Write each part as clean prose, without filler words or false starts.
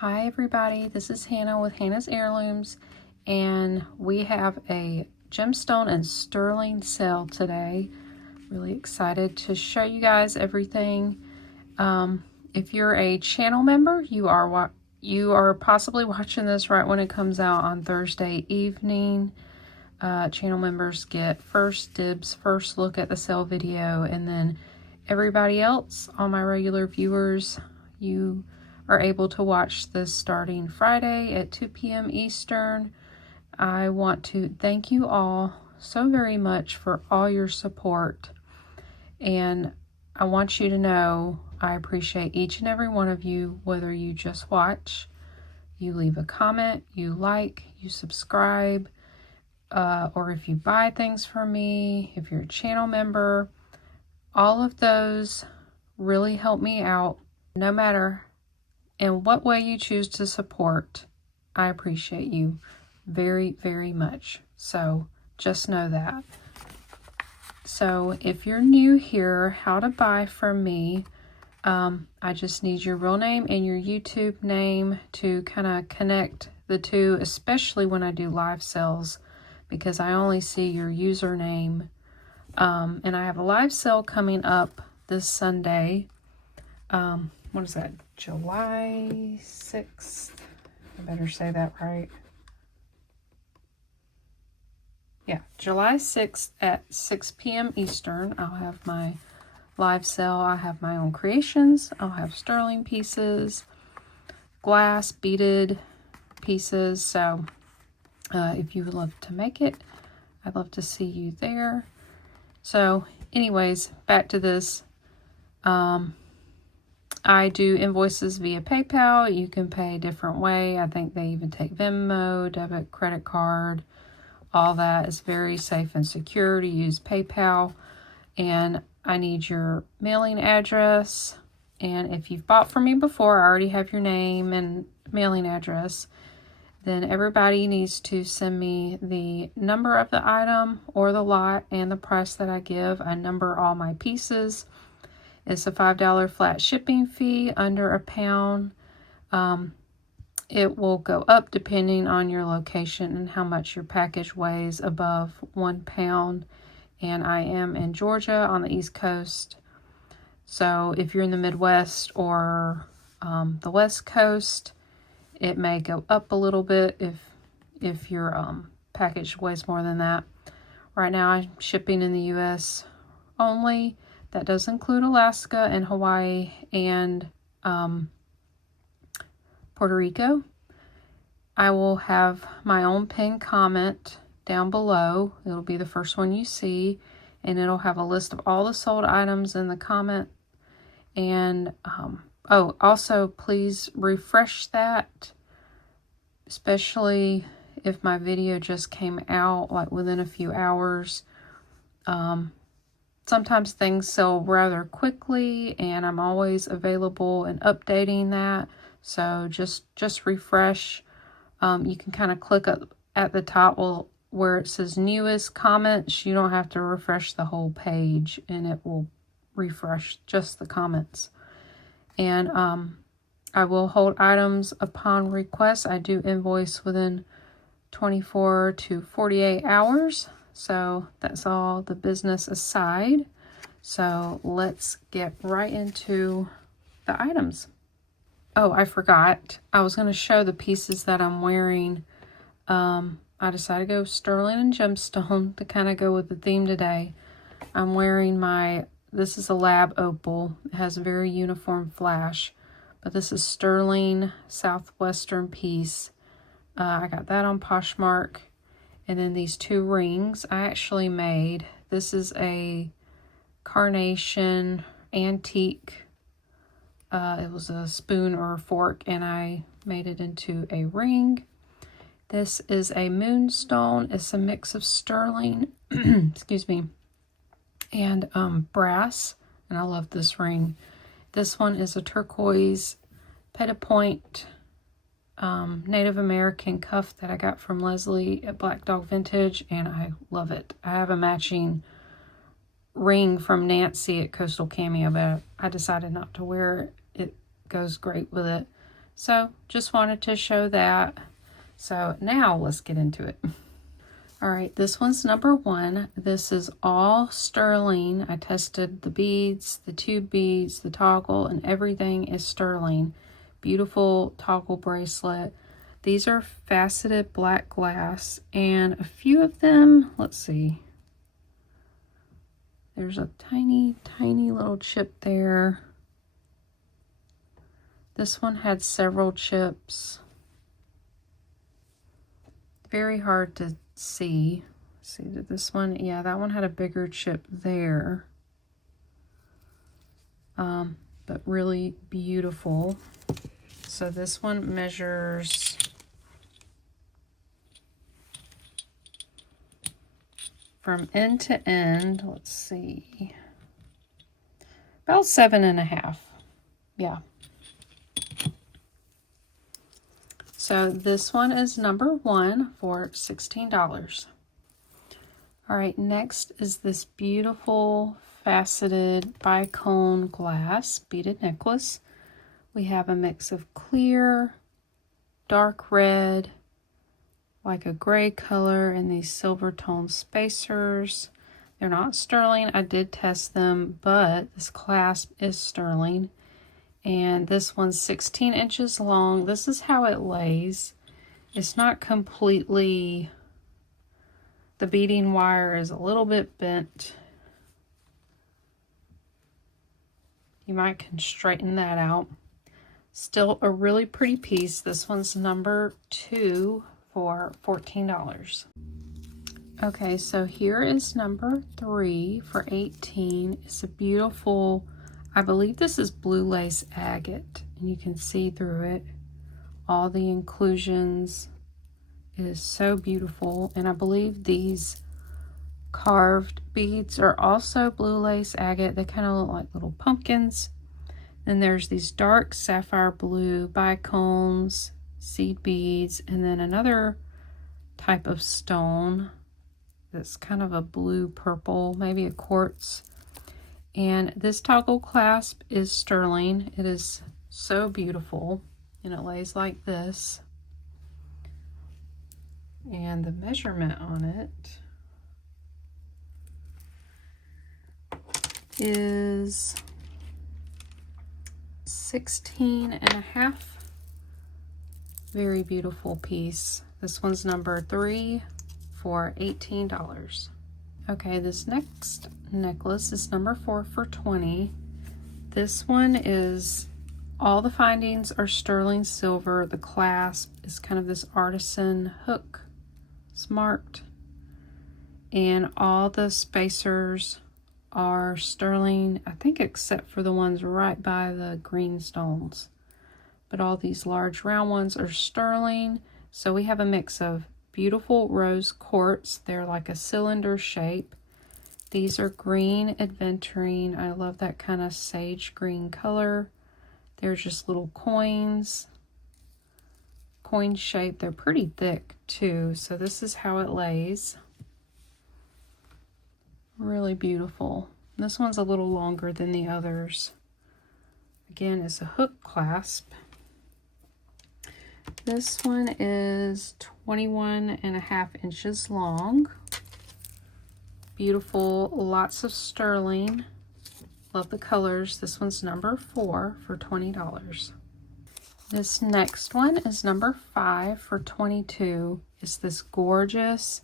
Hi everybody, this is Hannah with Hannah's Heirlooms, and we have a gemstone and sterling sale today. Really excited to show you guys everything. If you're a channel member, you are possibly watching this right when it comes out on Thursday evening. Channel members get first dibs, first look at the sale video, and then everybody else, all my regular viewers, you are able to watch this starting Friday at 2 p.m. Eastern. I want to thank you all so very much for all your support, and I want you to know I appreciate each and every one of you, whether you just watch, you leave a comment, you like, you subscribe, or if you buy things from me, if you're a channel member. All of those really help me out. No matter in what way you choose to support, I appreciate you very, very much. So just know that. So if you're new here, how to buy from me, I just need your real name and your YouTube name to kind of connect the two, especially when I do live sales, because I only see your username. And I have a live sale coming up this Sunday. What is that? July 6th. I better say that right. Yeah, July 6th at 6 p.m. Eastern. I'll have my live sale. I have my own creations. I'll have sterling pieces, glass, beaded pieces. So if you would love to make it, I'd love to see you there. So anyways, back to this. I do invoices via PayPal. You can pay a different way. I think they even take Venmo, debit, credit card. All that is very safe and secure to use PayPal. And I need your mailing address. And if you've bought from me before, I already have your name and mailing address. Then everybody needs to send me the number of the item or the lot and the price that I give. I number all my pieces. It's a $5 flat shipping fee under £1. It will go up depending on your location and how much your package weighs above 1 pound. And I am in Georgia on the East Coast. So if you're in the Midwest or the West Coast, it may go up a little bit if your package weighs more than that. Right now I'm shipping in the U.S. only. That does include Alaska and Hawaii and Puerto Rico. I will have my own pinned comment down below. It'll be the first one you see, and it'll have a list of all the sold items in the comment. And oh, also please refresh that, especially if my video just came out like within a few hours. Sometimes things sell rather quickly, and I'm always available and updating that. So just refresh. You can kind of click up at the top where it says newest comments. You don't have to refresh the whole page, and it will refresh just the comments. And I will hold items upon request. I do invoice within 24 to 48 hours. So that's all the business aside. So let's get right into the items. Oh, I forgot. I was going to show the pieces that I'm wearing. I decided to go sterling and gemstone to kind of go with the theme today. I'm wearing this is a lab opal. It has a very uniform flash, but this is sterling southwestern piece. I got that on Poshmark. And then these two rings I actually made. This is a carnation antique. It was a spoon or a fork, and I made it into a ring. This is a moonstone. It's a mix of sterling, excuse me, and brass. And I love this ring. This one is a turquoise petit-point Native American cuff that I got from Leslie at Black Dog Vintage, and I love it. I have a matching ring from Nancy at Coastal Cameo, but I decided not to wear it. It goes great with it. So just wanted to show that. So now let's get into it. All right, this one's number 1. This is all sterling. I tested the beads, the tube beads, the toggle, and everything is sterling. Beautiful toggle bracelet. These are faceted black glass, and a few of them, let's see. There's a tiny, tiny little chip there. This one had several chips. Very hard to see. See, did this one? Yeah, that one had a bigger chip there. But really beautiful. So this one measures from end to end, let's see, about 7.5. Yeah. So this one is number 1 for $16. All right, next is this beautiful faceted bicone glass beaded necklace. We have a mix of clear, dark red, like a gray color, and these silver tone spacers. They're not sterling. I did test them, but this clasp is sterling. And this one's 16 inches long. This is how it lays. It's not completely, the beading wire is a little bit bent. You might can straighten that out. Still a really pretty piece. This one's number 2 for $14. Okay, so here is number 3 for $18. It's a beautiful, I believe this is blue lace agate, and you can see through it all the inclusions. It is so beautiful, and I believe these carved beads are also blue lace agate. They kind of look like little pumpkins. Then there's these dark sapphire blue bicones, seed beads, and then another type of stone that's kind of a blue purple, maybe a quartz. And this toggle clasp is sterling. It is so beautiful, and it lays like this. And the measurement on it is 16.5. Very beautiful piece. This one's number 3 for $18. Okay, this next necklace is number 4 for $20. This one is, all the findings are sterling silver. The clasp is kind of this artisan hook. It's marked. And all the spacers are sterling, I think, except for the ones right by the green stones. But all these large round ones are sterling. So we have a mix of beautiful rose quartz. They're like a cylinder shape. These are green aventurine. I love that kind of sage green color. They're just little coins. Coin shape. They're pretty thick too. So this is how it lays. Really beautiful. This one's a little longer than the others. Again, it's a hook clasp. This one is 21.5 inches long. Beautiful, lots of sterling. Love the colors. This one's number 4 for $20. This next one is number 5 for $22. It's this gorgeous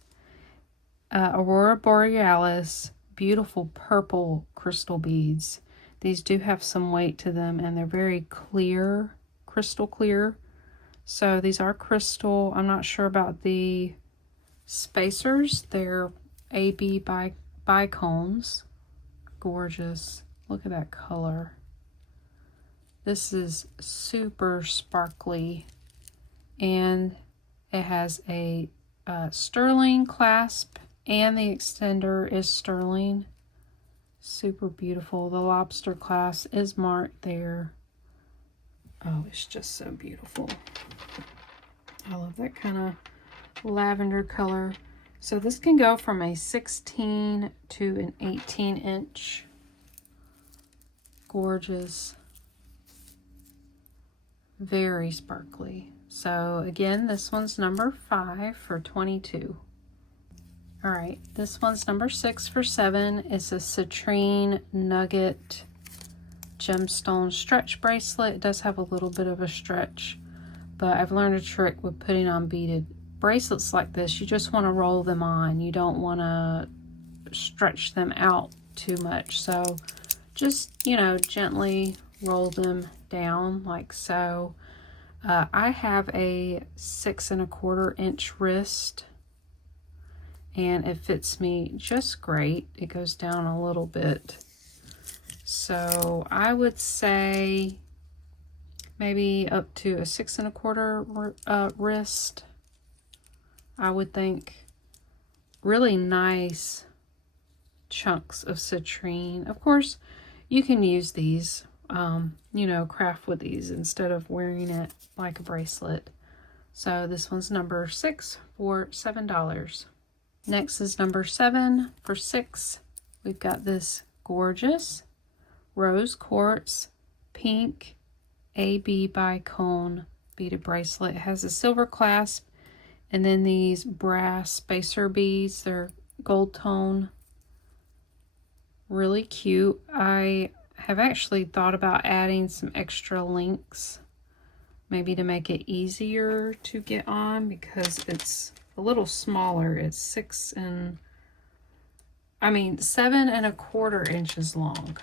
Aurora Borealis, beautiful purple crystal beads. These do have some weight to them, and they're very clear, crystal clear. So these are crystal. I'm not sure about the spacers. They're AB bicones. Gorgeous. Look at that color. This is super sparkly, and it has a sterling clasp, and the extender is sterling. Super beautiful. The lobster clasp is marked there. Oh, it's just so beautiful. I love that kind of lavender color. So this can go from a 16 to an 18 inch. Gorgeous. very sparkly. So again, this one's number 5 for $22. All right, this one's number 6 for $7. It's a citrine nugget gemstone stretch bracelet. It does have a little bit of a stretch, but I've learned a trick with putting on beaded bracelets like this. You just want to roll them on. You don't want to stretch them out too much. So just, you know, gently roll them down like so. I have a 6 1/4 inch wrist, and it fits me just great. It goes down a little bit. So I would say maybe up to a 6 1/4 wrist. I would think. Really nice chunks of citrine. Of course, you can use these, you know, craft with these instead of wearing it like a bracelet. So this one's number 6 for $7. Next is number 7 for $6. We've got this gorgeous rose quartz pink AB bicone beaded bracelet. It has a silver clasp and then these brass spacer beads. They're gold tone. Really cute. I have actually thought about adding some extra links, maybe to make it easier to get on, because it's a little smaller. It's 7 1/4 inches long.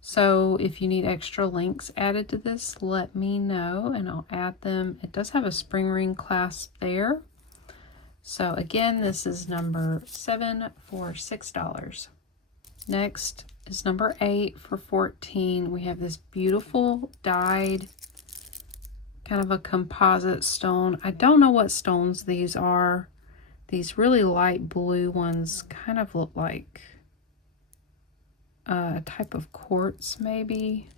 So if you need extra links added to this, let me know and I'll add them. It does have a spring ring clasp there. So again, this is number 7 for $6. Next is number 8 for $14. We have this beautiful dyed kind of a composite stone. I don't know what stones these are. These really light blue ones kind of look like a type of quartz maybe.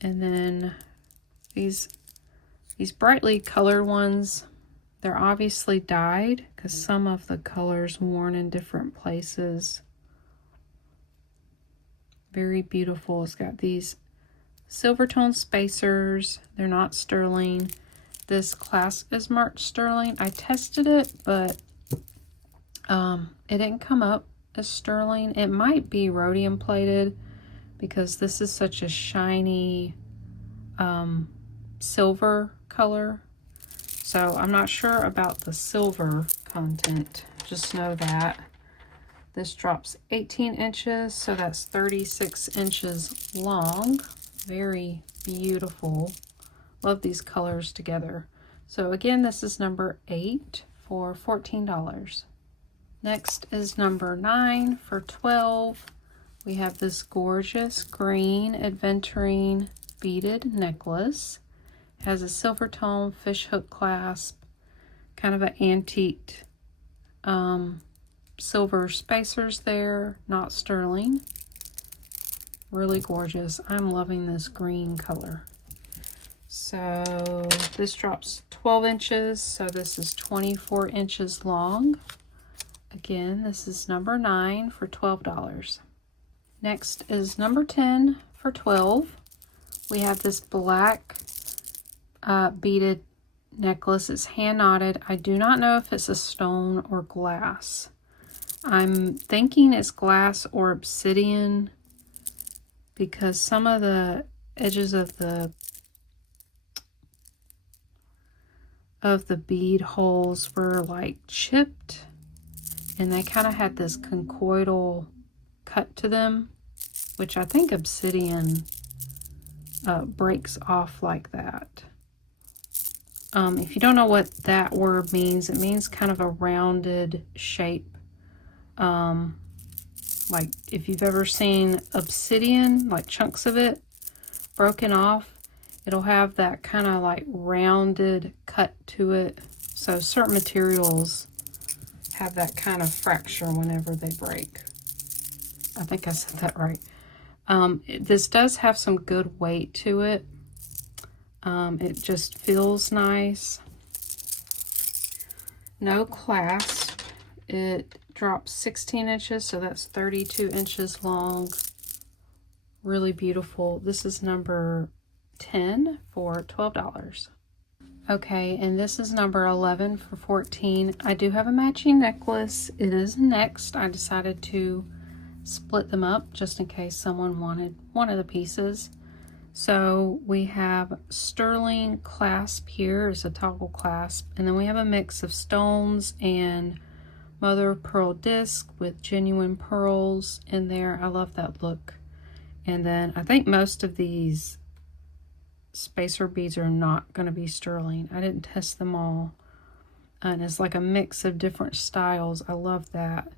And then these brightly colored ones, they're obviously dyed because some of the colors worn in different places. Very beautiful. It's got these silver tone spacers. They're not sterling. This clasp is marked sterling. I tested it, but it didn't come up as sterling. It might be rhodium plated because this is such a shiny silver color. So I'm not sure about the silver content. Just know that. This drops 18 inches, so that's 36 inches long. Very beautiful. Love these colors together. So again, this is number 8 for $14. Next is number 9 for $12. We have this gorgeous green aventurine beaded necklace. It has a silver tone fishhook clasp, kind of an antique silver spacers there, not sterling. Really gorgeous. I'm loving this green color. So this drops 12 inches, so this is 24 inches long. Again, this is number 9 for $12. Next is number 10 for $12. We have this black beaded necklace. It's hand knotted. I do not know if it's a stone or glass. I'm thinking it's glass or obsidian because some of the edges of the bead holes were like chipped, and they kind of had this conchoidal cut to them, which I think obsidian breaks off like that. If you don't know what that word means, it means kind of a rounded shape. Like if you've ever seen obsidian, like chunks of it broken off, it'll have that kind of like rounded cut to it. So certain materials have that kind of fracture whenever they break. I think I said that right. This does have some good weight to it. It just feels nice. No clasp. It drops 16 inches, so that's 32 inches long. Really beautiful. This is number 10 for $12. Okay, and this is number 11 for $14. I do have a matching necklace. It is next. I decided to split them up just in case someone wanted one of the pieces. So we have sterling clasp here. It's a toggle clasp. And then we have a mix of stones and mother of pearl disc with genuine pearls in there. I love that look. And then I think most of these spacer beads are not going to be sterling. I didn't test them all. And it's like a mix of different styles. I love that.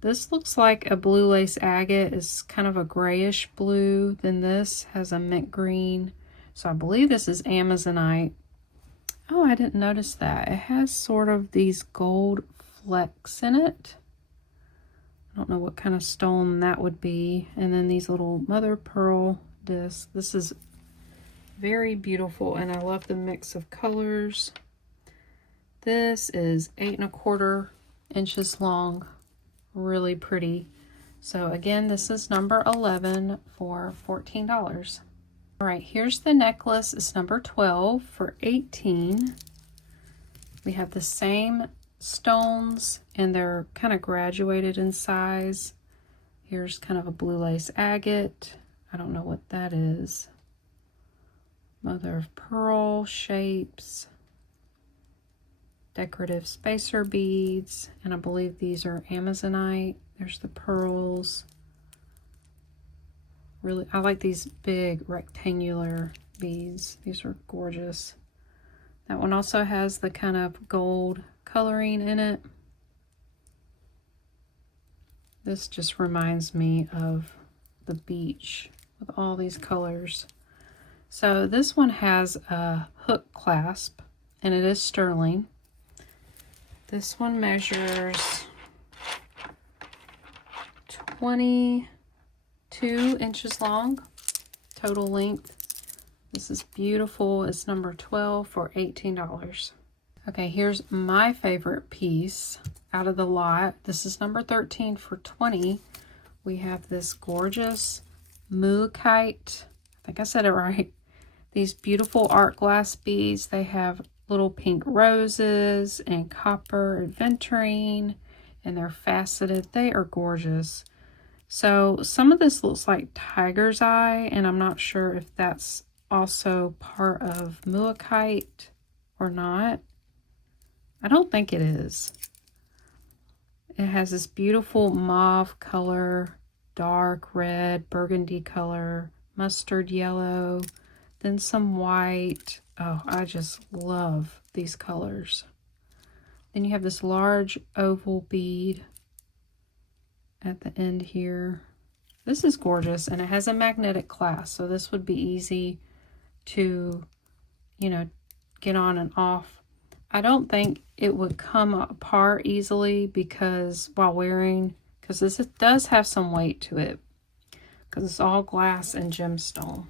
This looks like a blue lace agate. It's kind of a grayish blue. Then this has a mint green. So I believe this is Amazonite. Oh, I didn't notice that. It has sort of these gold flecks in it. I don't know what kind of stone that would be. And then these little mother pearl discs. This is very beautiful, and I love the mix of colors. This is 8 1/4 inches long. Really pretty. So again, this is number 11 for $14. All right, here's the necklace. It's number 12 for $18. We have the same stones, and they're kind of graduated in size. Here's kind of a blue lace agate. I don't know what that is. Mother of pearl shapes. Decorative spacer beads, and I believe these are Amazonite. There's the pearls. Really, I like these big rectangular beads. These are gorgeous. That one also has the kind of gold coloring in it. This just reminds me of the beach with all these colors. So this one has a hook clasp, and it is sterling. This one measures 22 inches long, total length. This is beautiful. It's number 12 for $18. Okay, here's my favorite piece out of the lot. This is number 13 for $20. We have this gorgeous mookaite. I think I said it right. These beautiful art glass beads. They have little pink roses and copper aventurine, and they're faceted. They are gorgeous. So some of this looks like tiger's eye, and I'm not sure if that's also part of mookaite or not. I don't think it is. It has this beautiful mauve color, dark red, burgundy color, mustard yellow, then some white. Oh, I just love these colors. Then you have this large oval bead at the end here. This is gorgeous, and it has a magnetic clasp, so this would be easy to, you know, get on and off. I don't think it would come apart easily because while wearing, because this does have some weight to it, because it's all glass and gemstone.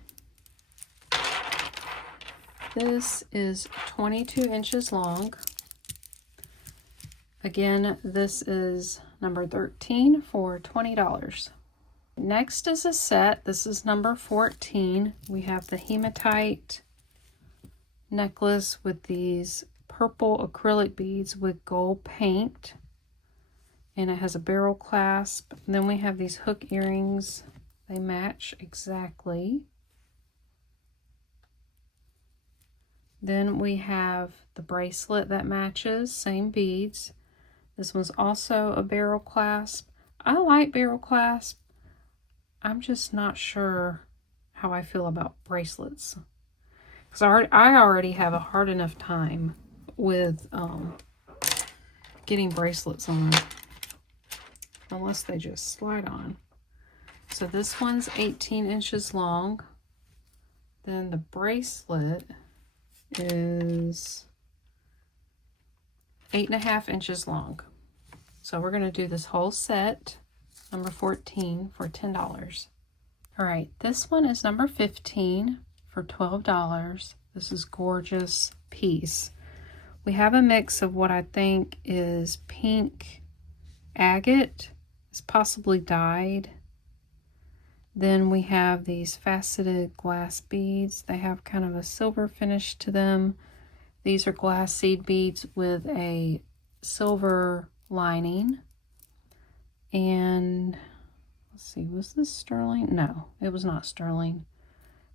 This is 22 inches long. Again, this is number 13 for $20. Next is a set. This is number 14. We have the hematite necklace with these purple acrylic beads with gold paint. And it has a barrel clasp. And then we have these hook earrings. They match exactly. Then we have the bracelet that matches, same beads. This one's also a barrel clasp. I like barrel clasp. I'm just not sure how I feel about bracelets. Because I already have a hard enough time with getting bracelets on, unless they just slide on. So this one's 18 inches long. Then the bracelet is 8.5 inches long. So we're going to do this whole set, number 14, for $10. All right, this one is number 15 for $12. This is gorgeous piece. We have a mix of what I think is pink agate. It's possibly dyed. Then we have these faceted glass beads. They have kind of a silver finish to them. These are glass seed beads with a silver lining. And let's see, was this sterling? No, it was not sterling.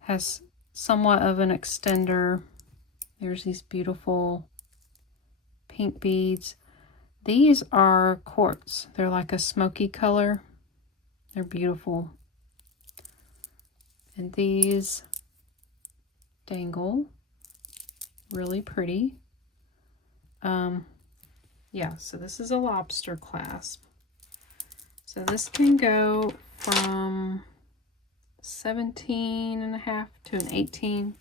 Has somewhat of an extender. There's these beautiful pink beads. These are quartz. They're like a smoky color. They're beautiful. And these dangle. Really pretty. Yeah, so this is a lobster clasp. So this can go from 17.5 to an 18.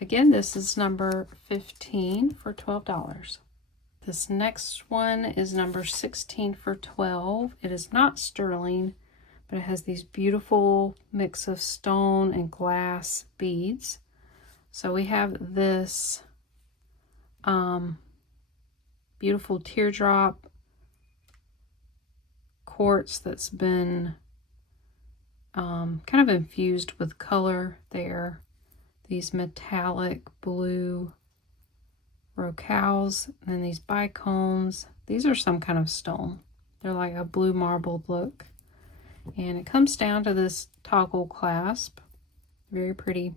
Again, this is number 15 for $12. This next one is number 16 for $12. It is not sterling, but it has these beautiful mix of stone and glass beads. So we have this beautiful teardrop quartz that's been kind of infused with color there. These metallic blue rocals, and then these bicones. These are some kind of stone. They're like a blue marble look. And it comes down to this toggle clasp. Very pretty.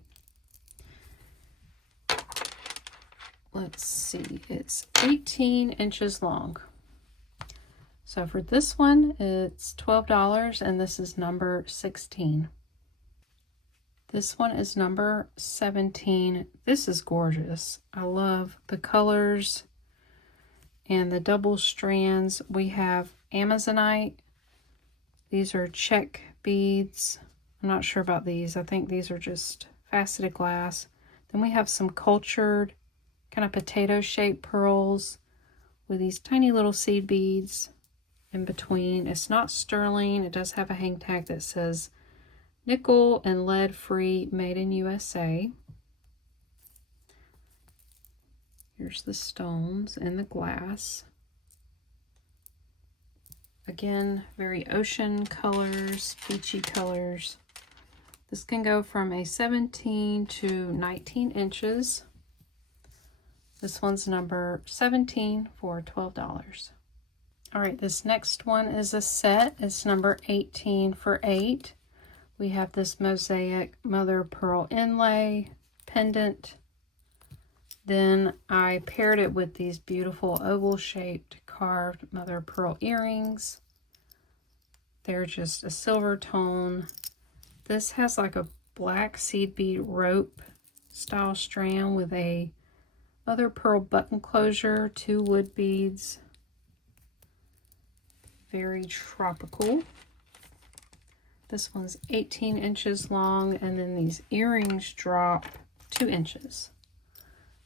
Let's see, it's 18 inches long. So for this one, it's $12, and this is number 16. This one is number 17. This is gorgeous. I love the colors and the double strands. We have Amazonite. These are check beads. I'm not sure about these. I think these are just faceted glass. Then we have some cultured kind of potato-shaped pearls with these tiny little seed beads in between. It's not sterling. It does have a hang tag that says nickel and lead free, made in USA. Here's the stones and the glass. Again, very ocean colors, beachy colors. This can go from a 17 to 19 inches. This one's number 17 for $12. All right, this next one is a set. It's number 18 for $8. We have this mosaic mother of pearl inlay pendant. Then I paired it with these beautiful oval-shaped carved mother of pearl earrings. They're just a silver tone. This has like a black seed bead rope style strand with a mother of pearl button closure, 2 wood beads. Very tropical. This one's 18 inches long, and then these earrings drop 2 inches.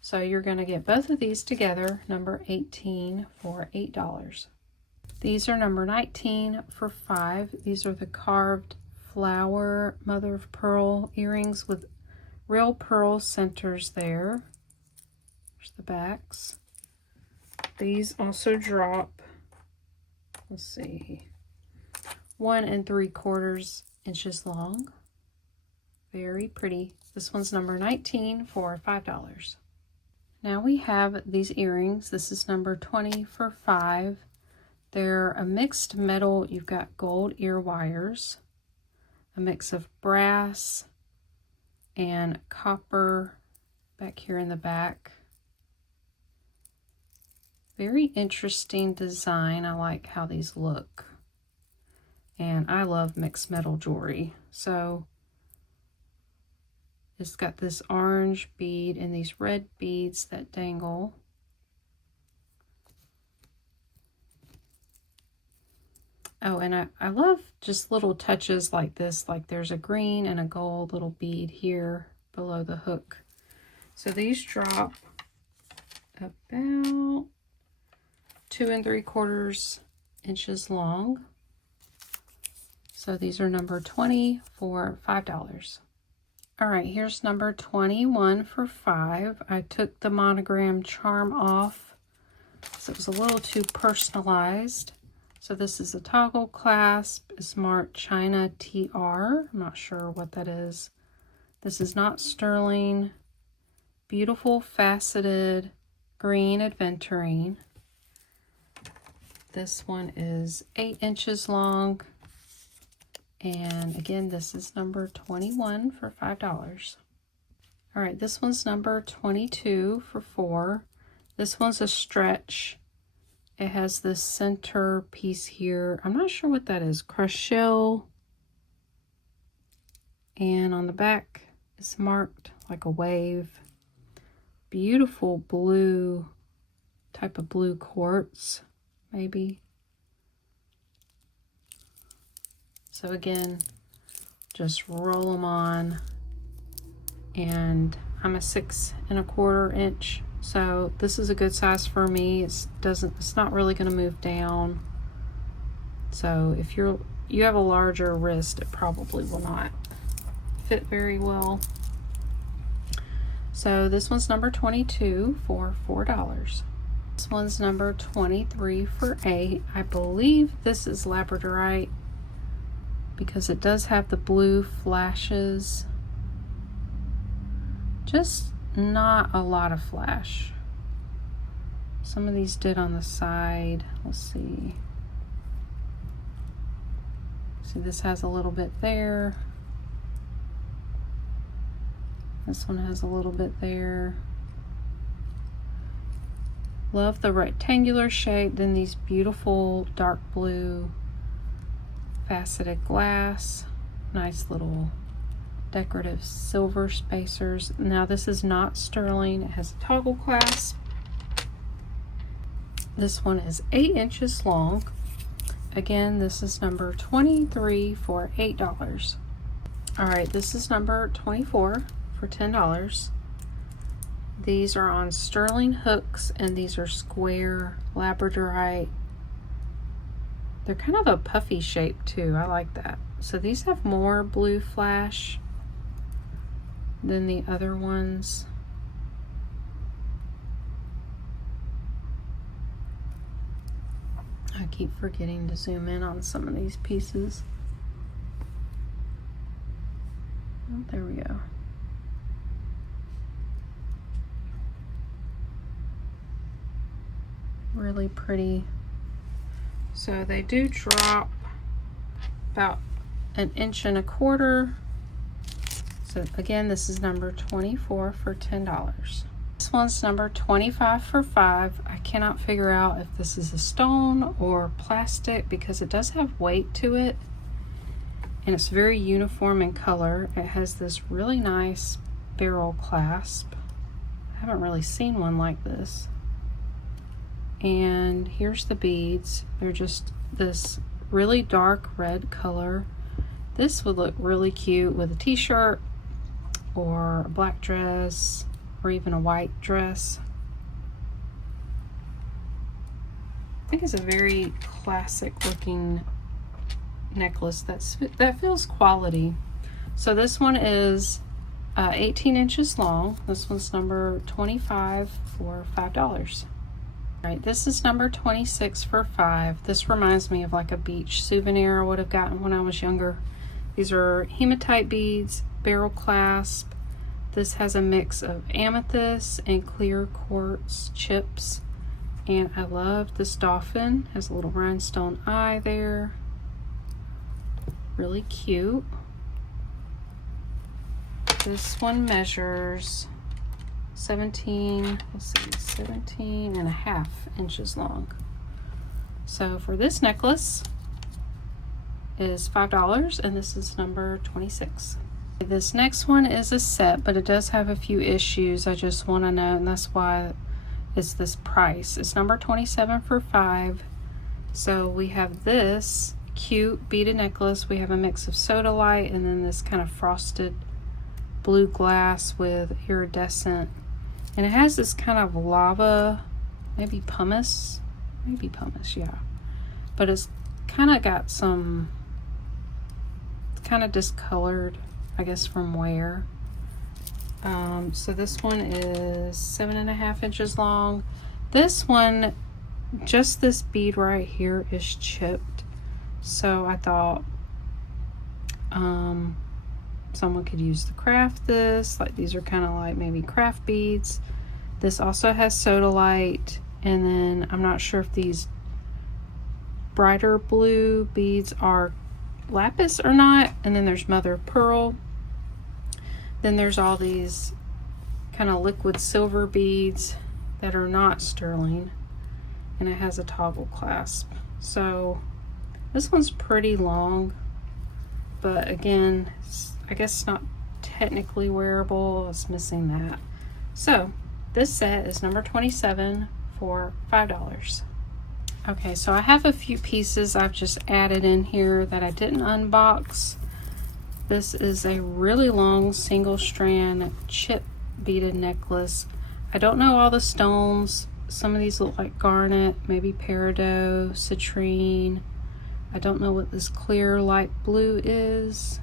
So you're going to get both of these together, number 18 for $8. These are number 19 for $5. These are the carved flower mother of pearl earrings with real pearl centers there. There's the backs. These also drop, let's see, 1 3/4 inches long. Very pretty. This one's number 19 for $5. Now we have these earrings. This is number 20 for $5. They're a mixed metal. You've got gold ear wires, a mix of brass and copper back here in the back. Very interesting design. I like how these look. And I love mixed metal jewelry. So it's got this orange bead and these red beads that dangle. Oh, and I love just little touches like this, like there's a green and a gold little bead here below the hook. So these drop about 2 3/4 inches long. So these are number 20 for $5. All right, here's number 21 for $5. I took the monogram charm off, so it was a little too personalized. So this is a toggle clasp. It's marked China TR. I'm not sure what that is. This is not sterling. Beautiful faceted green aventurine. This one is 8 inches long. And again, this is number 21 for $5. All right, this one's number 22 for $4. This one's a stretch. It has this center piece here. I'm not sure what that is. Crushed shell. And on the back, it's marked like a wave. Beautiful blue, type of blue quartz, maybe. So again, just roll them on. And I'm a 6 1/4 inch. So this is a good size for me. It's not really going to move down. So if you have a larger wrist, it probably will not fit very well. So this one's number 22 for $4. This one's number 23 for $8. I believe this is labradorite because it does have the blue flashes. Just not a lot of flash. Some of these did on the side. Let's see. See, this has a little bit there. This one has a little bit there. Love the rectangular shape. Then these beautiful dark blue faceted glass. Nice little decorative silver spacers. Now this is not sterling. It has a toggle clasp. This one is 8 inches long. Again, this is number 23 for $8. All right, this is number 24 for $10. These are on sterling hooks, and these are square labradorite. They're kind of a puffy shape too. I like that. So these have more blue flash than the other ones. I keep forgetting to zoom in on some of these pieces. Oh, there we go. Really pretty. So they do drop about 1 1/4 inches. So again, this is number 24 for $10. This one's number 25 for $5. I cannot figure out if this is a stone or plastic because it does have weight to it. And it's very uniform in color. It has this really nice barrel clasp. I haven't really seen one like this. And here's the beads. They're just this really dark red color. This would look really cute with a t-shirt or a black dress or even a white dress. I think it's a very classic looking necklace that feels quality. So this one is 18 inches long. This one's number 25 for $5. All right, this is number 26 for $5. This reminds me of like a beach souvenir I would have gotten when I was younger. These are hematite beads, barrel clasp. This has a mix of amethyst and clear quartz chips. And I love this dolphin. Has a little rhinestone eye there. Really cute. This one measures 17 and a half inches long. So for this necklace is $5, and this is number 26. This next one is a set, but it does have a few issues I just want to know, and that's why it's this price. It's number 27 for $5. So we have this cute beaded necklace. We have a mix of sodalite and then this kind of frosted blue glass with iridescent, and it has this kind of lava, maybe pumice, yeah, but it's kind of got some, it's kind of discolored, I guess, from wear. So this one is 7.5 inches long. This one just this bead right here is chipped. So I thought someone could use to craft this. Like, these are kind of like maybe craft beads. This also has sodalite, and then I'm not sure if these brighter blue beads are lapis or not. And then there's mother of pearl. Then there's all these kind of liquid silver beads that are not sterling, and it has a toggle clasp. So this one's pretty long, but again, I guess it's not technically wearable. It's missing that. So this set is number 27 for $5. Okay, so I have a few pieces I've just added in here that I didn't unbox. This is a really long single strand chip beaded necklace. I don't know all the stones. Some of these look like garnet, maybe peridot, citrine. I don't know what this clear light blue is,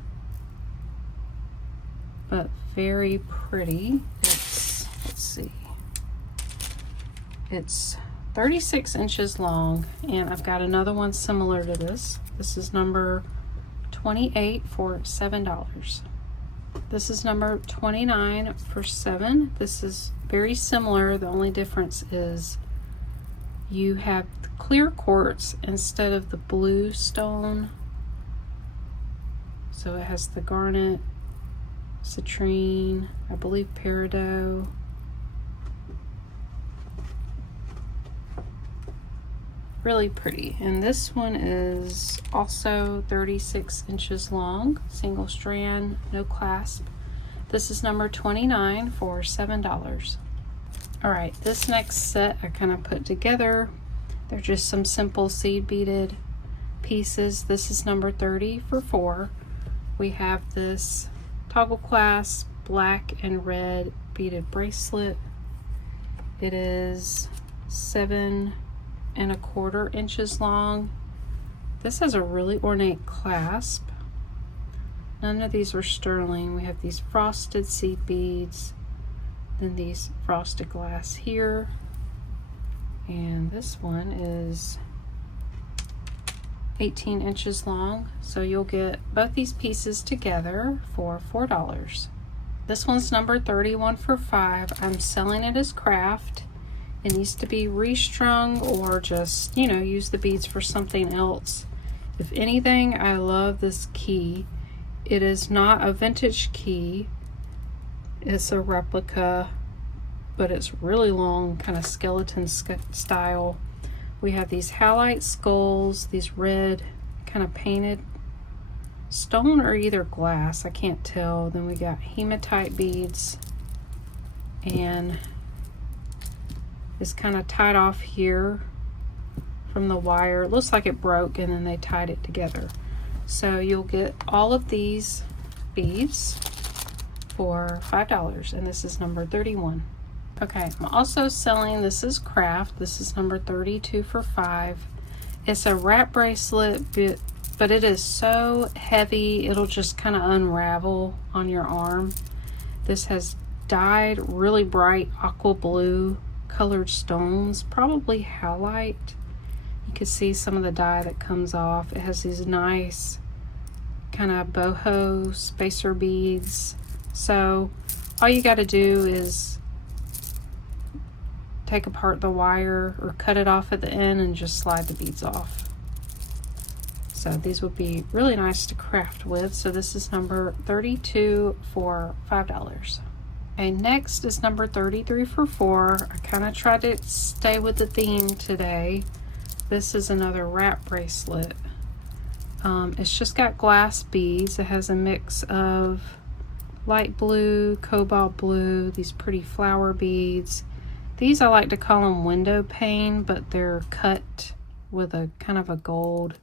but very pretty. It's, let's see, it's 36 inches long, and I've got another one similar to this. This is number 28 for $7. This is number 29 for $7. This is very similar. The only difference is you have the clear quartz instead of the blue stone. So it has the garnet, citrine, I believe peridot. Really pretty. And this one is also 36 inches long, single strand, no clasp. This is number 29 for $7. All right, this next set I kind of put together. They're just some simple seed beaded pieces. This is number 30 for $4. We have this toggle clasp, black and red beaded bracelet. It is 7 1/4 inches long. This has a really ornate clasp. None of these are sterling. We have these frosted seed beads, then these frosted glass here, and this one is 18 inches long. So you'll get both these pieces together for $4. This one's number 31 for $5. I'm selling it as craft. It needs to be restrung or just, you know, use the beads for something else. If anything, I love this key. It is not a vintage key. It's a replica, but it's really long, kind of skeleton style. We have these halite skulls, these red kind of painted stone or either glass, I can't tell. Then we got hematite beads, and it's kind of tied off here from the wire. It looks like it broke and then they tied it together. So you'll get all of these beads for $5, and this is number 31. Okay, I'm also selling, this is craft. This is number 32 for $5. It's a wrap bracelet, but it is so heavy, it'll just kind of unravel on your arm. This has dyed really bright aqua blue colored stones, probably halite. You can see some of the dye that comes off. It has these nice kind of boho spacer beads. So all you got to do is take apart the wire or cut it off at the end and just slide the beads off. So these would be really nice to craft with. So this is number 32 for $5. Okay, next is number 33 for $4. I kind of tried to stay with the theme today. This is another wrap bracelet. It's just got glass beads. It has a mix of light blue, cobalt blue, these pretty flower beads. These I like to call them window pane, but they're cut with a kind of a gold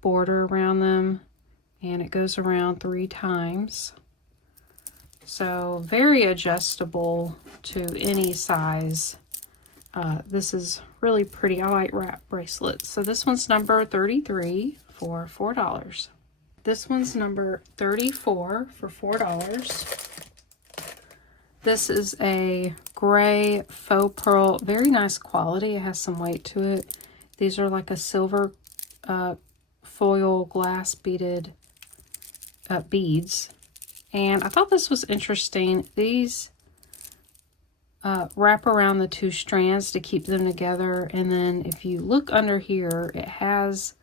border around them, and it goes around 3 times. So very adjustable to any size. This is really pretty. I like wrap bracelets. So this one's number 33 for $4. This one's number 34 for $4. This is a gray faux pearl, very nice quality. It has some weight to it. These are like a silver foil glass beaded beads. And I thought this was interesting. These wrap around the two strands to keep them together. And then if you look under here, it has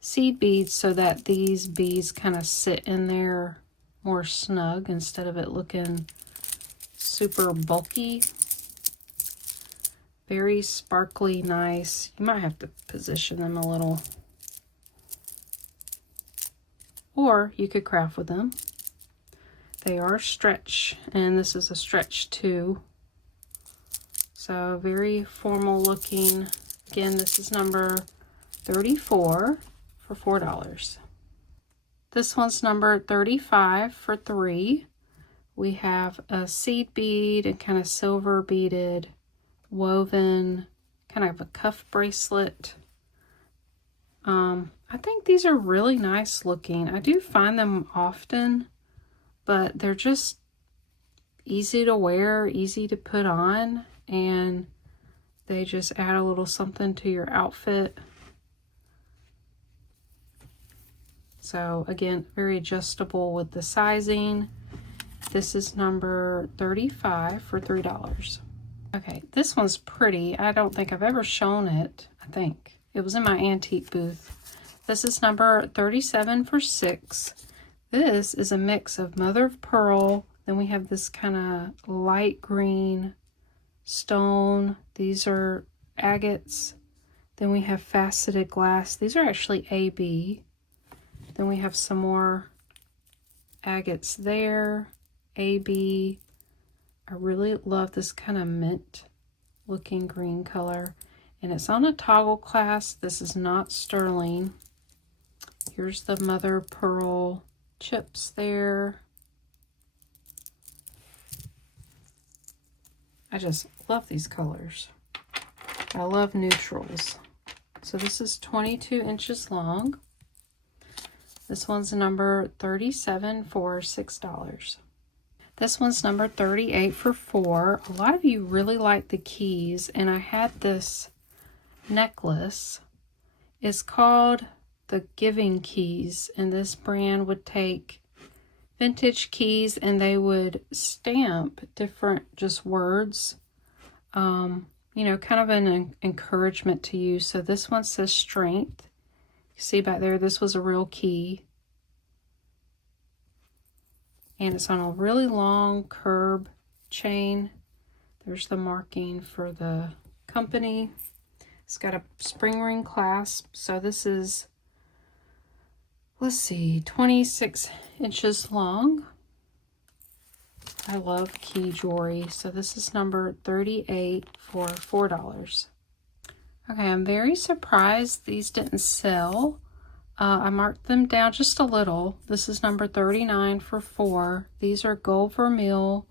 seed beads so that these beads kind of sit in there more snug instead of it looking super bulky. Very sparkly, nice. You might have to position them a little. Or you could craft with them. They are stretch, and this is a stretch too. So very formal looking. Again, this is number 34 for $4. This one's number 35 for $3. We have a seed bead and kind of silver beaded woven, kind of a cuff bracelet. I think these are really nice looking. I do find them often, but they're just easy to wear, easy to put on, and they just add a little something to your outfit. So again, very adjustable with the sizing. This is number 35 for $3. Okay, this one's pretty. I don't think I've ever shown it. I think it was in my antique booth. This is number 37 for $6. This is a mix of mother of pearl. Then we have this kind of light green stone. These are agates. Then we have faceted glass. These are actually AB. Then we have some more agates there. AB. I really love this kind of mint looking green color. And it's on a toggle clasp. This is not sterling. Here's the mother of pearl chips there. I just love these colors. I love neutrals. So this is 22 inches long. This one's number 37 for $6. This one's number 38 for $4. A lot of you really like the keys, and I had this necklace. It's called the Giving Keys, and this brand would take vintage keys and they would stamp different just words, you know, kind of an encouragement to you. So this one says strength. You see back there, this was a real key. And it's on a really long curb chain. There's the marking for the company. It's got a spring ring clasp. So this is, let's see, 26 inches long. I love key jewelry. So this is number 38 for $4. Okay, I'm very surprised these didn't sell. I marked them down just a little. This is number 39 for $4. These are gold vermeil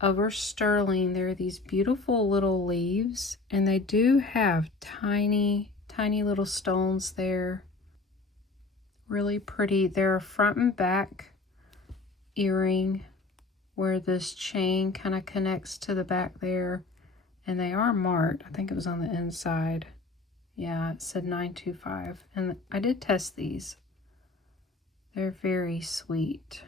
over sterling. There are these beautiful little leaves, and they do have tiny, tiny little stones there. Really pretty. They're a front and back earring where this chain kind of connects to the back there, and they are marked. I think it was on the inside. Yeah, it said 925, and I did test these. They're very sweet.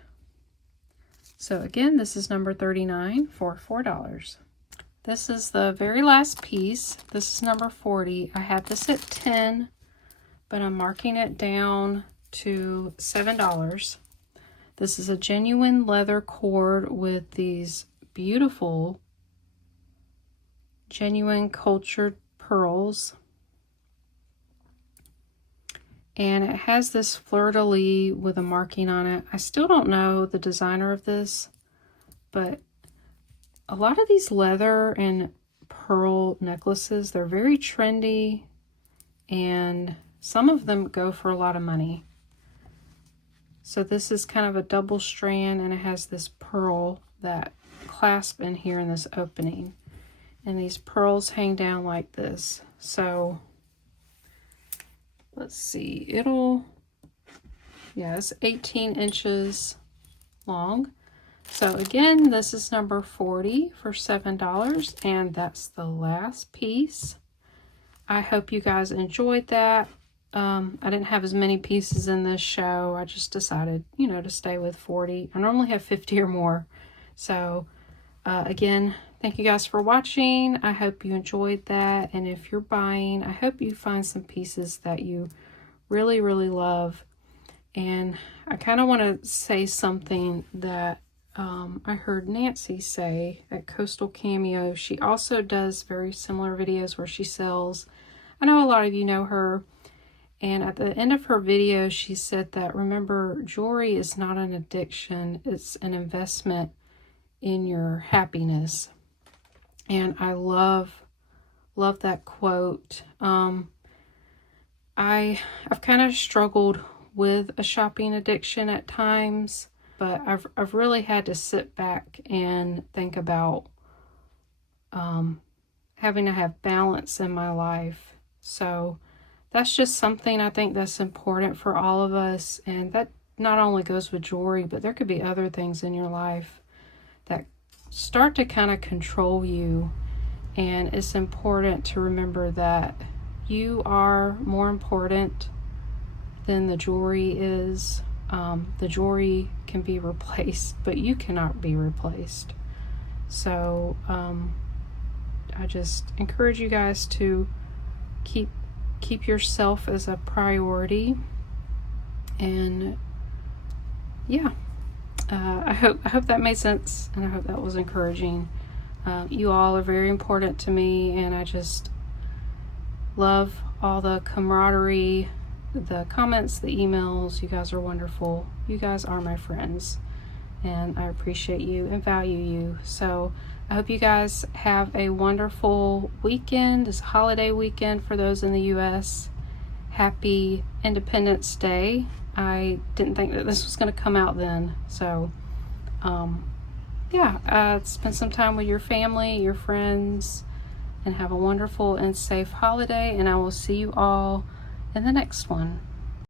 So again, this is number 39 for $4. This is the very last piece. This is number 40. I had this at 10, but I'm marking it down to $7. This is a genuine leather cord with these beautiful genuine cultured pearls. And it has this fleur-de-lis with a marking on it. I still don't know the designer of this, but a lot of these leather and pearl necklaces, they're very trendy, and some of them go for a lot of money. So this is kind of a double strand, and it has this pearl that clasp in here in this opening. And these pearls hang down like this. So let's see, it's 18 inches long. So again, this is number 40 for $7, and that's the last piece. I hope you guys enjoyed that. I didn't have as many pieces in this show. I just decided, you know, to stay with 40. I normally have 50 or more. So again, thank you guys for watching. I hope you enjoyed that. And if you're buying, I hope you find some pieces that you really, really love. And I kind of want to say something that I heard Nancy say at Coastal Cameo. She also does very similar videos where she sells. I know a lot of you know her. And at the end of her video, she said that, remember, jewelry is not an addiction. It's an investment in your happiness. And I love that quote. I've kind of struggled with a shopping addiction at times, but I've really had to sit back and think about having to have balance in my life. So that's just something I think that's important for all of us. And that not only goes with jewelry, but there could be other things in your life that start to kind of control you. And it's important to remember that you are more important than the jewelry is. The jewelry can be replaced, but you cannot be replaced. So I just encourage you guys to keep yourself as a priority. And yeah, I hope that made sense, and I hope that was encouraging. You all are very important to me, and I just love all the camaraderie, the comments, the emails. You guys are wonderful. You guys are my friends, and I appreciate you and value you. So I hope you guys have a wonderful weekend. It's a holiday weekend for those in the U.S. Happy Independence Day. I didn't think that this was going to come out then. So yeah, spend some time with your family, your friends, and have a wonderful and safe holiday. And I will see you all in the next one.